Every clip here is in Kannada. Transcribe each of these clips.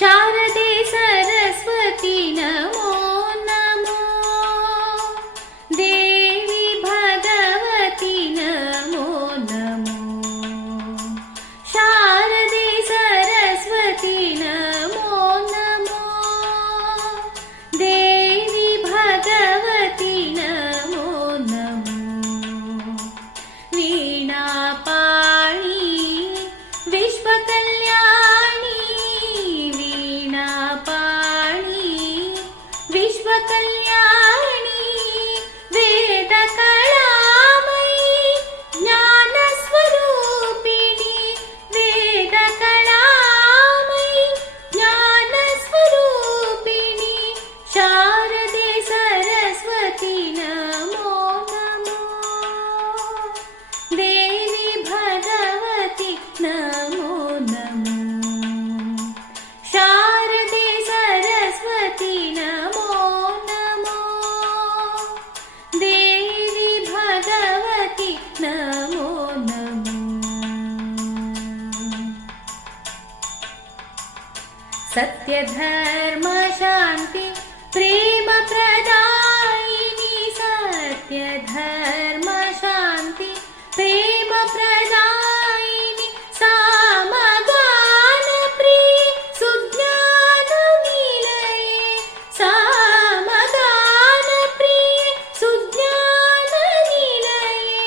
ಶಾರದೆ ಸರಸ್ವತಿ ನಮೋ ನಮೋ, ದೇವಿ ಭಗವತಿ ನಮೋ ನಮೋ, ಶಾರದೆ ಸರಸ್ವತಿ ನಮೋ ನಮೋ, ದೇವಿ ಭಗವತಿ ನಮೋ ನಮೋ, ವೀಣಾ ಪಾಣಿ ವಿಶ್ವ ಕಲ್ಯಾಣಿ, ವೀಣಾ ಪಾಣಿ ವಿಶ್ವ ಕಲ್ಯಾಣಿ, ವೇದ ಕಳಾಮಯಿ ಜ್ಞಾನ ಸ್ವರೂಪಿಣಿ, ವೇದ ಕಳಾಮಯಿ ಜ್ಞಾನ ಸ್ವರೂಪಿಣಿ, ಶಾರದೆ ಸರಸ್ವತಿ ನಮೋ ನಮೋ, ದೇವಿ ಭಗವತಿ ನಮೋ ನಮೋ, ಶಾರದೆ ಸರಸ್ವತಿ ನಮೋ ನಮೋ, ದೇವಿ ಭಗವತಿ ನಮೋ ನಮೋ. ಸತ್ಯ ಧರ್ಮ ಶಾಂತಿ ಪ್ರೇಮ ಪ್ರದಾಯಿನಿ, ಸತ್ಯ ಧರ್ಮ ಶಾಂತಿ ಪ್ರೇಮ ಪ್ರದಾಯಿನಿ, ಸಾಮಗಾನ ಪ್ರಿಯೆ ಸುಜ್ಞಾನ ನಿಲಯೇ, ಸಾಮಗಾನ ಪ್ರಿಯೆ ಸುಜ್ಞಾನ ನಿಲಯೇ,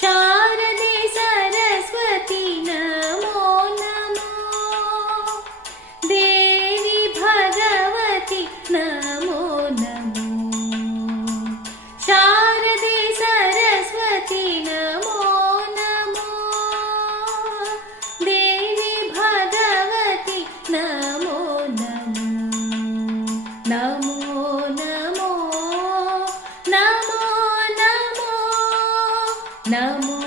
ಶಾರದೆ ಸರಸ್ವತಿ ನಮೋ ನಮೋ, ದೇವಿ ಭಗವತಿ ನಮೋ ನಮೋ, ಶಾರದೆ ಸರಸ್ವತಿ ನಮೋ ನಮೋ, ದೇವಿ ಭಗವತಿ ನಮೋ ನಮೋ, ನಮೋ ನಮೋ ನಮೋ ನಮೋ ನಮೋ